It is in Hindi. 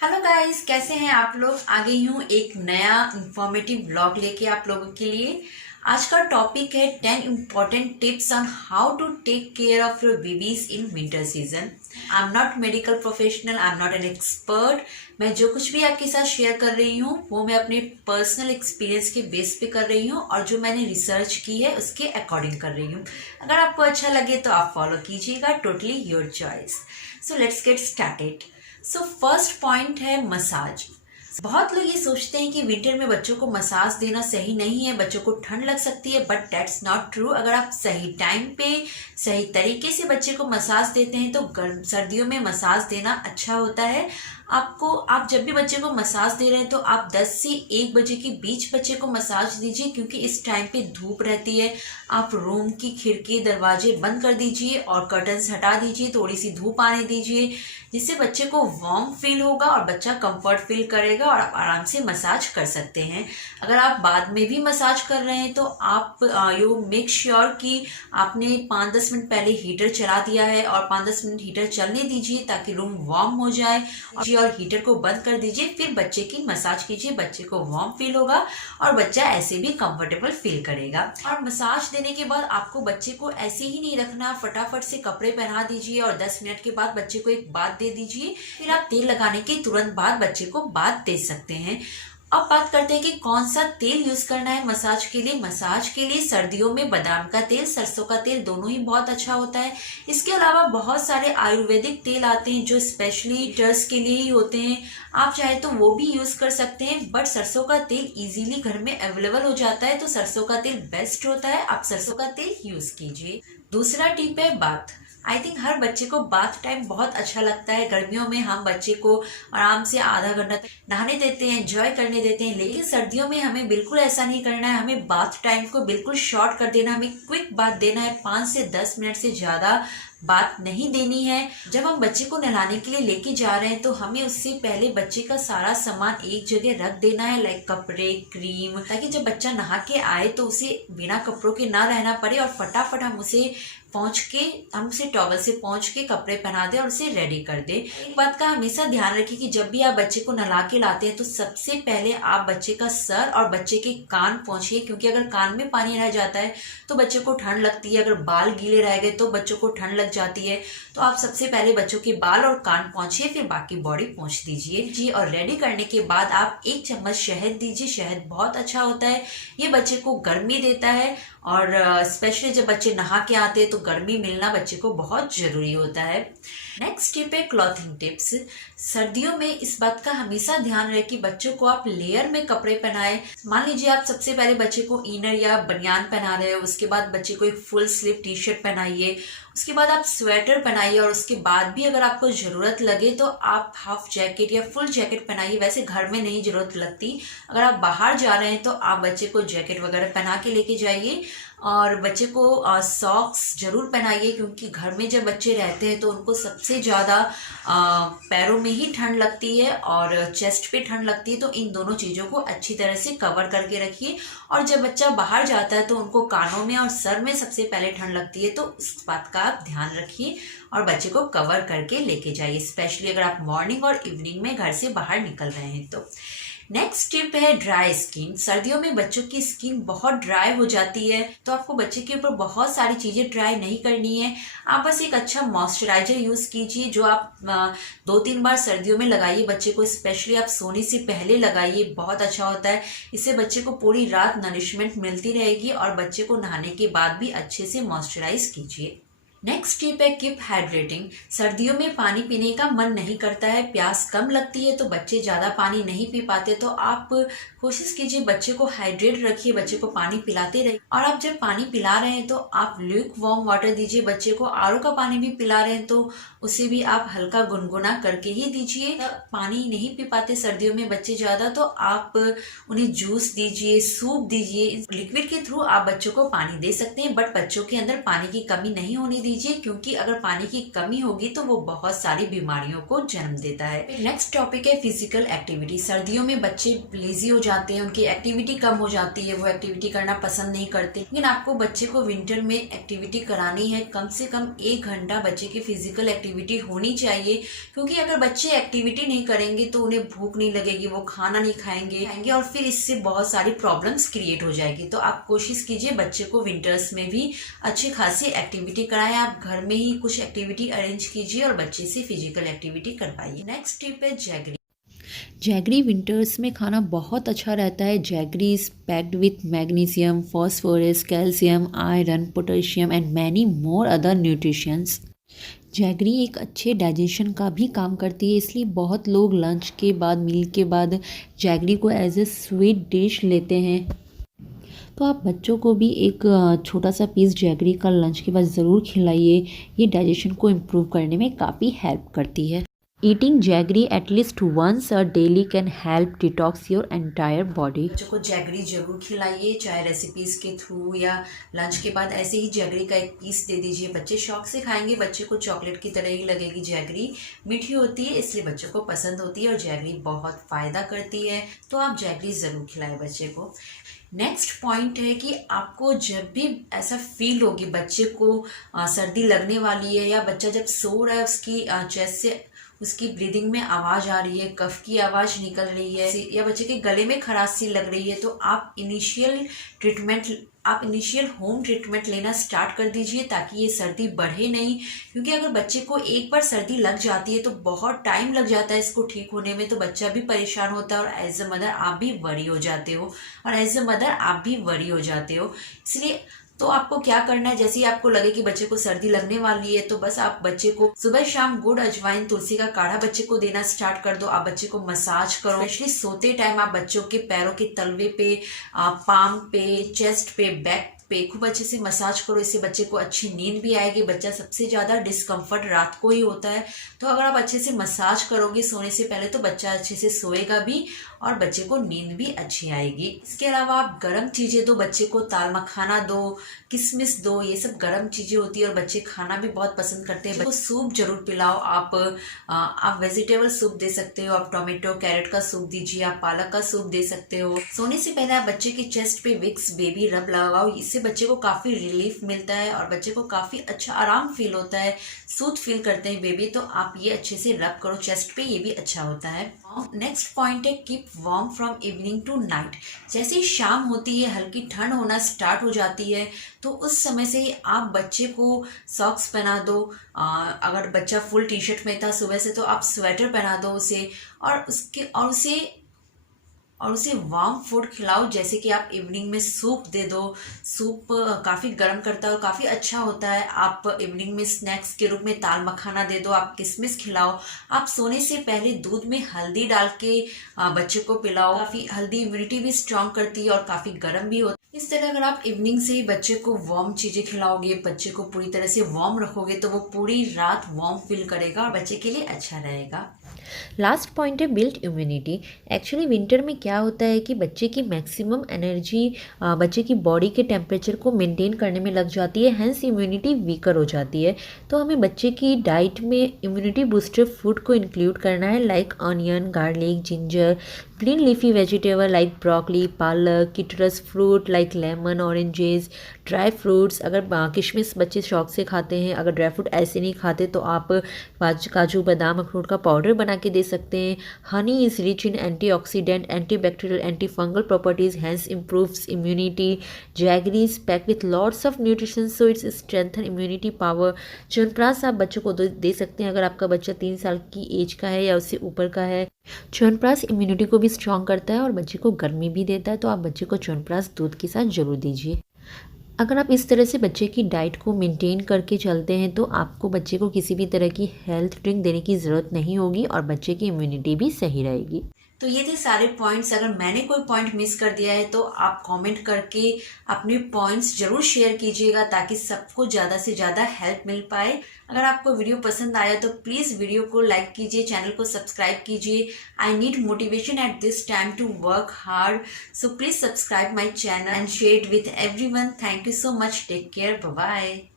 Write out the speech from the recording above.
हेलो गाइस, कैसे हैं आप लोग। आ गई हूँ एक नया इंफॉर्मेटिव ब्लॉग लेके आप लोगों के लिए। आज का टॉपिक है 10 important tips on how to take care of your babies in winter season. I am not medical professional, I am not an expert. मैं जो कुछ भी आपके साथ शेयर कर रही हूँ वो मैं अपने पर्सनल एक्सपीरियंस के बेस पे कर रही हूँ और जो मैंने रिसर्च की है उसके अकॉर्डिंग कर रही हूँ। अगर आपको अच्छा लगे तो आप फॉलो कीजिएगा, totally your choice. So let's get started. So first point है मसाज। बहुत लोग ये सोचते हैं कि विंटर में बच्चों को मसाज देना सही नहीं है, बच्चों को ठंड लग सकती है, बट दैट्स नॉट ट्रू। अगर आप सही टाइम पे सही तरीके से बच्चे को मसाज देते हैं तो गर्म सर्दियों में मसाज देना अच्छा होता है। आप जब भी बच्चे को मसाज दे रहे हैं तो आप 10 से 1 बजे के बीच बच्चे को मसाज दीजिए, क्योंकि इस टाइम पे धूप रहती है। आप रूम की खिड़की दरवाजे बंद कर दीजिए और कर्टन्स हटा दीजिए, थोड़ी सी धूप आने दीजिए, जिससे बच्चे को वार्म फील होगा और बच्चा कंफर्ट फील करेगा और आप आराम से मसाज कर सकते हैं। अगर आप बाद में भी मसाज कर रहे हैं तो आप यू मेक श्योर कि आपने 5-10 मिनट पहले हीटर चला दिया है और 5-10 मिनट हीटर चलने दीजिए ताकि रूम वार्म हो जाए, और हीटर को बंद कर दीजिए। फिर बच्चे की मसाज कीजिए, बच्चे को वार्म फील होगा और बच्चा ऐसे भी कंफर्टेबल फील करेगा। और मसाज देने के बाद आपको बच्चे को ऐसे ही नहीं रखना, फटाफट से कपड़े पहना दीजिए और 10 मिनट के बाद बच्चे को एक बाथ दे दीजिए। फिर आप तेल लगाने के तुरंत बाद बच्चे को बाथ दे सकते हैं। अब बात करते हैं कि कौन सा तेल यूज करना है मसाज के लिए। मसाज के लिए सर्दियों में बादाम का तेल, सरसों का तेल दोनों ही बहुत अच्छा होता है। इसके अलावा बहुत सारे आयुर्वेदिक तेल आते हैं जो स्पेशली ड्रग्स के लिए ही होते हैं। आप चाहे तो वो भी यूज कर सकते हैं, बट सरसों का तेल इजीली घर में अवेलेबल हो जाता है तो सरसों का तेल बेस्ट होता है। आप सरसों का तेल यूज कीजिए। दूसरा टिप है बाथ। आई थिंक हर बच्चे को बाथ टाइम बहुत अच्छा लगता है। गर्मियों में हम बच्चे को आराम से आधा घंटा तक नहाने देते हैं, एंजॉय करने देते हैं, लेकिन सर्दियों में हमें बिल्कुल ऐसा नहीं करना है। हमें बाथ टाइम को बिल्कुल शॉर्ट कर देना, हमें क्विक बाथ देना है। 5 से 10 मिनट से ज्यादा बात नहीं देनी है। जब हम बच्चे को नहलाने के लिए लेके जा रहे हैं तो हमें उससे पहले बच्चे का सारा सामान एक जगह रख देना है, लाइक कपड़े, क्रीम, ताकि जब बच्चा नहा के आए तो उसे बिना कपड़ों के ना रहना पड़े और फटाफट हम उसे टॉवल से पहुंच के कपड़े पहना दे और उसे रेडी कर दे। एक बात का हमेशा ध्यान रखिए कि जब भी आप बच्चे को नहला के लाते हैं तो सबसे पहले आप बच्चे का सर और बच्चे के कान पोंछिए, क्योंकि अगर कान में पानी रह जाता है तो बच्चे को ठंड लगती है। अगर बाल गीले रह गए तो बच्चों को ठंड लग जाती है। तो आप सबसे पहले बच्चों के बाल और कान पोंछिए, फिर बाकी बॉडी पोंछ दीजिए जी। और रेडी करने के बाद आप 1 चम्मच शहद दीजिए। शहद बहुत अच्छा होता है, ये बच्चे को गर्मी देता है और स्पेशली जब बच्चे नहा के आते हैं तो गर्मी मिलना बच्चे को बहुत जरूरी होता है। नेक्स्ट टिप है क्लॉथिंग टिप्स। सर्दियों में इस बात का हमेशा ध्यान रहे कि बच्चों को आप लेयर में कपड़े पहनाए। मान लीजिए आप सबसे पहले बच्चे को इनर या बनियान पहना रहे हो, उसके बाद बच्चे को एक फुल स्लीव टी शर्ट पहनाइए, उसके बाद आप स्वेटर पहनाइए और उसके बाद भी अगर आपको जरूरत लगे तो आप हाफ जैकेट या फुल जैकेट पहनाइए। वैसे घर में नहीं जरूरत लगती, अगर आप बाहर जा रहे हैं तो आप बच्चे को जैकेट वगैरह पहना के लेके जाइए। और बच्चे को सॉक्स जरूर पहनाइए, क्योंकि घर में जब बच्चे रहते हैं तो उनको सबसे ज्यादा पैरों में ही ठंड लगती है और चेस्ट पे ठंड लगती है। तो इन दोनों चीजों को अच्छी तरह से कवर करके रखिए। और जब बच्चा बाहर जाता है तो उनको कानों में और सर में सबसे पहले ठंड लगती है, तो इस बात का आप ध्यान रखिए और बच्चे को कवर करके लेके जाइए, स्पेशली अगर आप मॉर्निंग और इवनिंग में घर से बाहर निकल रहे हैं तो। नेक्स्ट टिप है ड्राई स्किन। सर्दियों में बच्चों की स्किन बहुत ड्राई हो जाती है, तो आपको बच्चे के ऊपर बहुत सारी चीजें ट्राई नहीं करनी है। आप बस एक अच्छा मॉइस्चराइजर यूज कीजिए जो आप 2-3 बार सर्दियों में लगाइए। बच्चे को स्पेशली आप सोने से पहले लगाइए, बहुत अच्छा होता है। इससे बच्चे को पूरी रात नरिशमेंट मिलती रहेगी और बच्चे को नहाने के बाद भी अच्छे से मॉइस्चराइज कीजिए। नेक्स्ट टिप है कीप हाइड्रेटिंग। सर्दियों में पानी पीने का मन नहीं करता है, प्यास कम लगती है, तो बच्चे ज्यादा पानी नहीं पी पाते। तो आप कोशिश कीजिए बच्चे को हाइड्रेट रखिए, बच्चे को पानी पिलाते रहिए। और आप जब पानी पिला रहे हैं तो आप ल्यूक वार्म वाटर दीजिए बच्चे को। आरओ का पानी भी पिला रहे हैं तो उसे भी आप हल्का गुनगुना करके ही दीजिए। पानी नहीं पी पाते सर्दियों में बच्चे ज्यादा, तो आप उन्हें जूस दीजिए, सूप दीजिए। लिक्विड के थ्रू आप बच्चों को पानी दे सकते हैं, बट बच्चों के अंदर पानी की कमी नहीं होने दीजिए, क्योंकि अगर पानी की कमी होगी तो वो बहुत सारी बीमारियों को जन्म देता है। नेक्स्ट टॉपिक है फिजिकल एक्टिविटी। सर्दियों में बच्चे लेजी हो जाते हैं, उनकी एक्टिविटी कम हो जाती है, वो एक्टिविटी करना पसंद नहीं करते। लेकिन आपको बच्चे को विंटर में एक्टिविटी करानी है, कम से कम 1 घंटा बच्चे की फिजिकल एक्टिविटी होनी चाहिए, क्योंकि अगर बच्चे एक्टिविटी नहीं करेंगे तो उन्हें भूख नहीं लगेगी, वो खाना नहीं खाएंगे और फिर इससे बहुत सारी प्रॉब्लम्स क्रिएट हो जाएगी। तो आप कोशिश कीजिए बच्चे को विंटर्स में भी अच्छी खासी एक्टिविटी कराएं। आप घर में ही कुछ एक्टिविटी अरेंज कीजिए और बच्चे से फिजिकल एक्टिविटी करवाइए। नेक्स्ट टिप है जैगरी। जैगरी विंटर्स में खाना बहुत अच्छा रहता है। Jaggery is packed with magnesium, phosphorus, calcium, iron, potassium and many more other nutritions. Jaggery एक अच्छे डाइजेशन का भी काम करती है, इसलिए बहुत लोग लंच के बाद, मील के बाद जैगरी को एज ए स्वीट डिश लेते हैं। तो आप बच्चों को भी एक छोटा सा पीस जैगरी का लंच के बाद ज़रूर खिलाइए। ये डाइजेशन को इम्प्रूव करने में काफ़ी हेल्प करती है। Eating jaggery at least once a daily can help detox your entire body. बच्चों को जैगरी जरूर खिलाइए, चाहे रेसिपीज के थ्रू या लंच के बाद ऐसे ही जैगरी का एक पीस दे दीजिए। बच्चे शौक से खाएंगे, बच्चे को चॉकलेट की तरह ही लगेगी। जैगरी मीठी होती है इसलिए बच्चों को पसंद होती है और जैगरी बहुत फायदा करती है, तो आप जैगरी जरूर खिलाएं बच्चे को। नेक्स्ट पॉइंट है कि आपको जब भी ऐसा फील होगी बच्चे को सर्दी लगने वाली है, या बच्चा जब सो रहा है उसकी चेस्ट से उसकी ब्रीदिंग में आवाज आ रही है, कफ की आवाज निकल रही है, या बच्चे के गले में खराश सी लग रही है, तो आप इनिशियल होम ट्रीटमेंट लेना स्टार्ट कर दीजिए, ताकि ये सर्दी बढ़े नहीं। क्योंकि अगर बच्चे को एक बार सर्दी लग जाती है तो बहुत टाइम लग जाता है इसको ठीक होने में, तो बच्चा भी परेशान होता है और एज अ मदर आप भी वरी हो जाते हो। इसलिए तो आपको क्या करना है, जैसे ही आपको लगे कि बच्चे को सर्दी लगने वाली है, तो बस आप बच्चे को सुबह शाम गुड़, अजवाइन, तुलसी का काढ़ा बच्चे को देना स्टार्ट कर दो। आप बच्चे को मसाज करो, स्पेशली सोते टाइम आप बच्चों के पैरों के तलवे पे, पाम पे, चेस्ट पे, बैक पे खूब अच्छे से मसाज करो। इससे बच्चे को अच्छी नींद भी आएगी। बच्चा सबसे ज्यादा डिस्कम्फर्ट रात को ही होता है, तो अगर आप अच्छे से मसाज करोगे सोने से पहले तो बच्चा अच्छे से सोएगा भी और बच्चे को नींद भी अच्छी आएगी। इसके अलावा आप गर्म चीजें दो बच्चे को, दाल मखाना दो, किशमिश दो, ये सब गर्म चीजें होती है और बच्चे खाना भी बहुत पसंद करते हैं। बच्चे को सूप जरूर पिलाओ। आप वेजिटेबल सूप दे सकते हो, आप टोमेटो कैरेट का सूप दीजिए, आप पालक का सूप दे सकते हो। सोने से पहले आप बच्चे की चेस्ट पे विक्स बेबी रब लगाओ, इससे बच्चे को काफी रिलीफ मिलता है और बच्चे को काफी अच्छा आराम फील होता है, सूद फील करते हैं बेबी। तो आप ये अच्छे से रब करो चेस्ट पे, ये भी अच्छा होता है। नेक्स्ट पॉइंट है keep warm from evening to night. जैसे ही शाम होती है, हल्की ठंड होना स्टार्ट हो जाती है, तो उस समय से ही आप बच्चे को सॉक्स पहना दो। अगर बच्चा फुल टी शर्ट में था सुबह से, तो आप स्वेटर पहना दो उसे और उसे वार्म फूड खिलाओ। जैसे कि आप इवनिंग में सूप दे दो। सूप काफ़ी गर्म करता है और काफ़ी अच्छा होता है। आप इवनिंग में स्नैक्स के रूप में दाल मखाना दे दो, आप किशमिश खिलाओ। आप सोने से पहले दूध में हल्दी डाल के बच्चे को पिलाओ। काफ़ी हल्दी इम्यूनिटी भी स्ट्रांग करती है और काफ़ी गर्म भी होती है। इस तरह अगर आप इवनिंग से ही बच्चे को वार्म चीज़ें खिलाओगे, बच्चे को पूरी तरह से वार्म रखोगे, तो वो पूरी रात वार्म फील करेगा और बच्चे के लिए अच्छा रहेगा। लास्ट पॉइंट है बिल्ड इम्यूनिटी। एक्चुअली विंटर में क्या होता है कि बच्चे की मैक्सिमम एनर्जी बच्चे की बॉडी के टेम्परेचर को मेंटेन करने में लग जाती है, हैंस इम्यूनिटी वीकर हो जाती है। तो हमें बच्चे की डाइट में इम्यूनिटी बूस्टर फूड को इंक्लूड करना है, like onion, garlic, ginger, green leafy vegetable like broccoli, पालक, citrus fruit like lemon, oranges, dry fruits. अगर किशमिश बच्चे शौक से खाते हैं, अगर ड्राई फ्रूट ऐसे नहीं खाते तो आप काजू, बादाम, अखरोट का पाउडर बना के दे सकते हैं। Honey is rich in antioxidant, antibacterial, antifungal properties, hence improves immunity. Jaggery is packed with lots of nutrition, so it's strengthen immunity power. Chyawanprash आप बच्चों को दे सकते हैं अगर आपका बच्चा 3 साल की एज का है या उससे ऊपर का है। च्यवनप्राश इम्यूनिटी को भी स्ट्रॉन्ग करता है और बच्चे को गर्मी भी देता है, तो आप बच्चे को च्यवनप्राश दूध के साथ जरूर दीजिए। अगर आप इस तरह से बच्चे की डाइट को मेंटेन करके चलते हैं तो आपको बच्चे को किसी भी तरह की हेल्थ ड्रिंक देने की ज़रूरत नहीं होगी और बच्चे की इम्यूनिटी भी सही रहेगी। तो ये थे सारे पॉइंट्स। अगर मैंने कोई पॉइंट मिस कर दिया है तो आप कमेंट करके अपने पॉइंट्स जरूर शेयर कीजिएगा, ताकि सबको ज़्यादा से ज़्यादा हेल्प मिल पाए। अगर आपको वीडियो पसंद आया तो प्लीज़ वीडियो को लाइक कीजिए, चैनल को सब्सक्राइब कीजिए। I need motivation at this time to work hard, so please subscribe my channel and share it with everyone. Thank you so much, take care, bye bye.